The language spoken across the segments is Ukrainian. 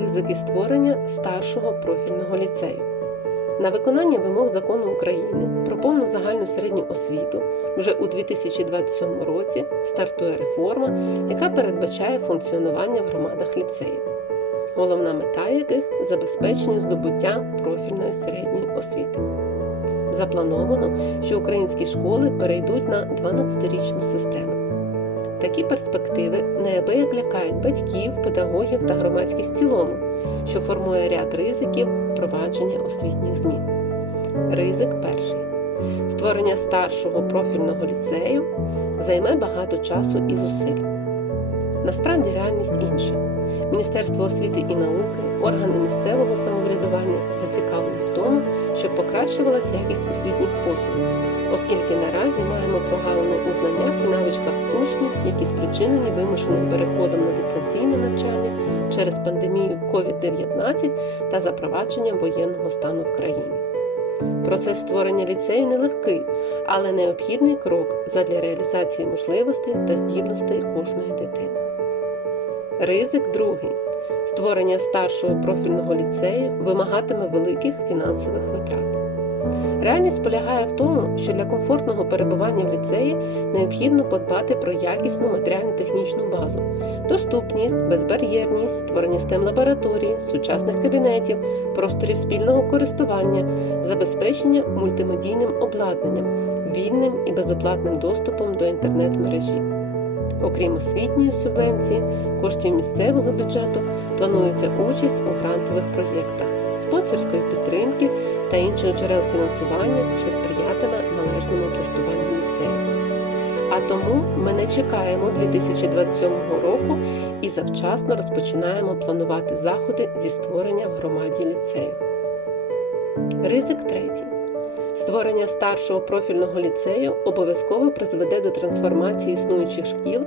Ризики створення старшого профільного ліцею. На виконання вимог закону України про повну загальну середню освіту вже у 2027 році стартує реформа, яка передбачає функціонування в громадах ліцеїв, головна мета яких забезпечення здобуття профільної середньої освіти. Заплановано, що українські школи перейдуть на 12-річну систему. Такі перспективи неабияк лякають батьків, педагогів та громадськість цілому, що формує ряд ризиків впровадження освітніх змін. Ризик перший. Створення старшого профільного ліцею займе багато часу і зусиль. Насправді реальність інша. Міністерство освіти і науки, органи місцевого самоврядування зацікавлені в тому, щоб покращувалася якість освітніх послуг, оскільки наразі маємо прогалини у знаннях і навичках учнів, які спричинені вимушеним переходом на дистанційне навчання через пандемію COVID-19 та запровадженням воєнного стану в країні. Процес створення ліцею нелегкий, але необхідний крок задля реалізації можливостей та здібностей кожної дитини. Ризик другий. Створення старшого профільного ліцею вимагатиме великих фінансових витрат. Реальність полягає в тому, що для комфортного перебування в ліцеї необхідно подбати про якісну матеріально-технічну базу, доступність, безбар'єрність, створення stem лабораторій, сучасних кабінетів, просторів спільного користування, забезпечення мультимедійним обладнанням, вільним і безоплатним доступом до інтернет-мережі. Окрім освітньої субвенції, коштів місцевого бюджету планується участь у грантових проєктах, спонсорської підтримки та інших джерел фінансування, що сприятиме належному облаштуванню ліцею. А тому ми не чекаємо 2027 року і завчасно розпочинаємо планувати заходи зі створення в громаді ліцею. Ризик третій. Створення старшого профільного ліцею обов'язково призведе до трансформації існуючих шкіл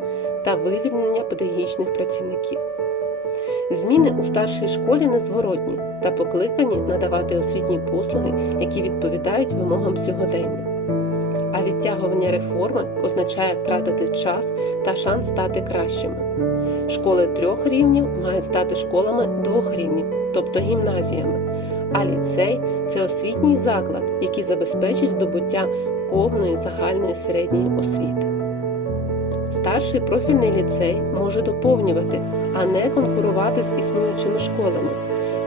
та вивільнення педагогічних працівників. Зміни у старшій школі незворотні та покликані надавати освітні послуги, які відповідають вимогам сьогодення. А відтягування реформи означає втратити час та шанс стати кращими. Школи трьох рівнів мають стати школами двох рівнів, тобто гімназіями а ліцей це освітній заклад, який забезпечить здобуття повної загальної середньої освіти. Старший профільний ліцей може доповнювати, а не конкурувати з існуючими школами.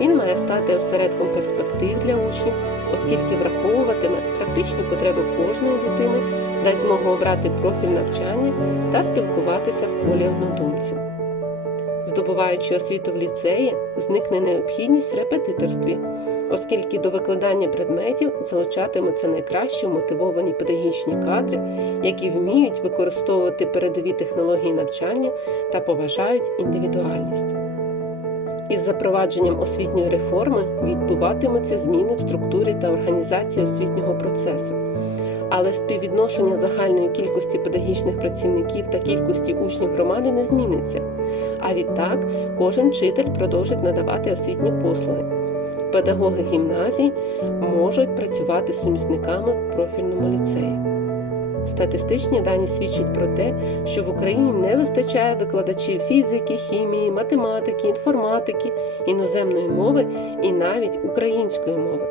Він має стати осередком перспектив для учнів, оскільки враховуватиме практичні потреби кожної дитини, дасть змогу обрати профіль навчання та спілкуватися в колі однодумців. Здобуваючи освіту в ліцеї, зникне необхідність в репетиторстві, оскільки до викладання предметів залучатимуться найкращі мотивовані педагогічні кадри, які вміють використовувати передові технології навчання та поважають індивідуальність. Із запровадженням освітньої реформи відбуватимуться зміни в структурі та організації освітнього процесу але співвідношення загальної кількості педагогічних працівників та кількості учнів громади не зміниться. А відтак кожен вчитель продовжить надавати освітні послуги. Педагоги гімназій можуть працювати з сумісниками в профільному ліцеї. Статистичні дані свідчать про те, що в Україні не вистачає викладачів фізики, хімії, математики, інформатики, іноземної мови і навіть української мови.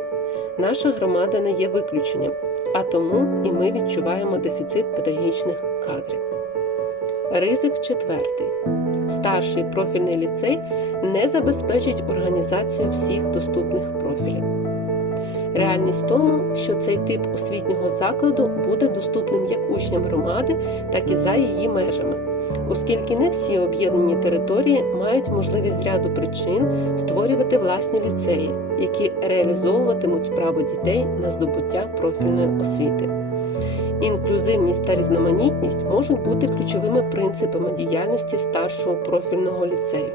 Наша громада не є виключенням, а тому і ми відчуваємо дефіцит педагогічних кадрів. Ризик четвертий. Старший профільний ліцей не забезпечить організацію всіх доступних профілів. Реальність в тому, що цей тип освітнього закладу буде доступним як учням громади, так і за її межами, оскільки не всі об'єднані території мають можливість з ряду причин створювати власні ліцеї, які реалізовуватимуть право дітей на здобуття профільної освіти. Інклюзивність та різноманітність можуть бути ключовими принципами діяльності старшого профільного ліцею.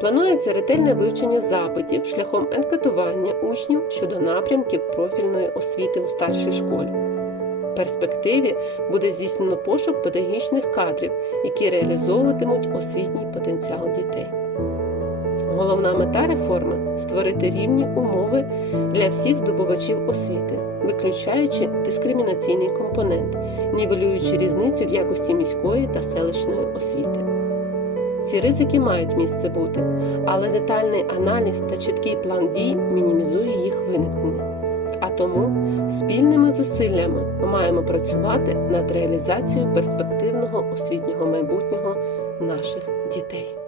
Планується ретельне вивчення запитів шляхом анкетування учнів щодо напрямків профільної освіти у старшій школі. В перспективі буде здійснено пошук педагогічних кадрів, які реалізовуватимуть освітній потенціал дітей. Головна мета реформи створити рівні умови для всіх здобувачів освіти, виключаючи дискримінаційний компонент, нівелюючи різницю в якості міської та селищної освіти. Ці ризики мають місце бути, але детальний аналіз та чіткий план дій мінімізує їх виникнення. А тому спільними зусиллями ми маємо працювати над реалізацією перспективного освітнього майбутнього наших дітей.